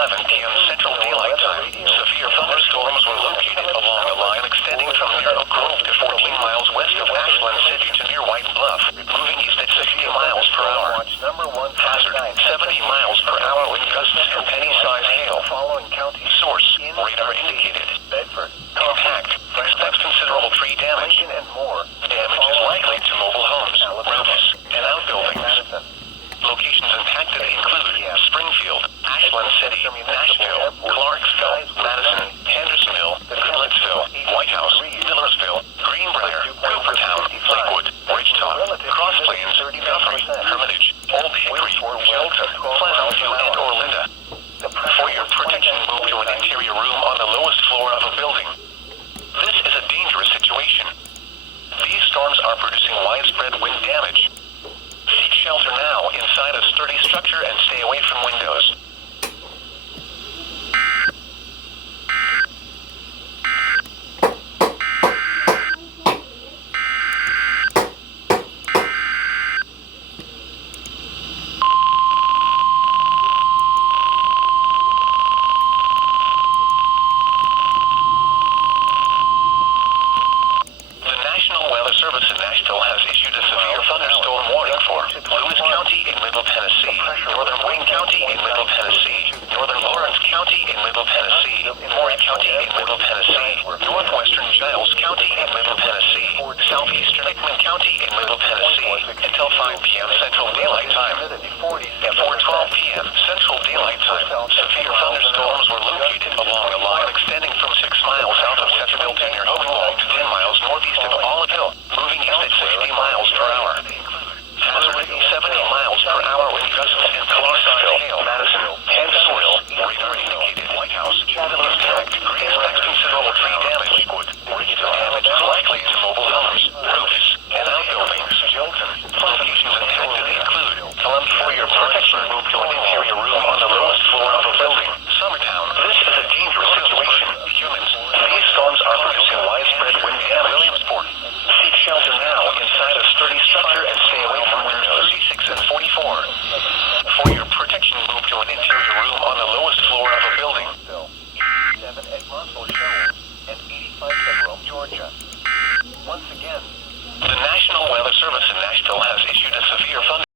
11 p.m. Central Daylight Time, severe thunderstorms were located along a line extending from near Oak Grove to 14 miles west of Ashland City to near White Bluff, moving east at 60 miles per hour. Hazard, 70 miles per hour with gusts and penny-sized hail. Source, radar indicated. Impact, expect considerable tree damage. Damage is likely to mobile homes, roofs, and outbuildings. Locations impacted include Springfield, Ashland City, Nashville, Clarksville, Madison, Hendersonville, Goodlettsville, White House, Millersville, Greenbrier, Coopertown, Lakewood, Ridgetop, Cross Plains, Guthrie, Hermitage, Old Hickory, Shelton, Pleasant View, and Orlinda. For your protection, move to an interior room on the lowest floor of a building. This is a dangerous situation. These storms are producing widespread wind damage. Seek shelter now inside a sturdy structure and stay away from windows. The National Weather Service in Nashville has issued a severe thunderstorm warning for Lewis County in Middle Tennessee, Northern Wayne County in Middle Tennessee, Northern Lawrence County in Middle Tennessee, Maury County in Middle Tennessee, Northwestern Giles County in Middle Tennessee, Southeastern Hickman County in Middle Tennessee, until 5 p.m. Central Daylight Time. At 4:12 p.m. Central Daylight Time, severe thunderstorms were located along a line extending from 6 miles south of Centerville to near Hopewell to 10 miles northeast of Olive Hill, moving east at 60 miles per hour. Hazard, 70 miles per hour with gusts in Clarksville, Madison, Hendersonville, radar indicated. White House, impact, expects considerable tree damage. Damage is likely to mobile homes, roofs, and outbuildings. Locations impacted include Columbia. For your protection, move to an interior room on the lowest floor of a building. Summertown, this is a dangerous situation. Humans, these storms are producing widespread wind damage. Williamsport, seek shelter now inside a sturdy structure and stay away from windows. 36 and 44. For your protection, move to an interior room on the lowest floor of a building. 7 at Muscle Shoals and 85 Federal, Georgia. Once again,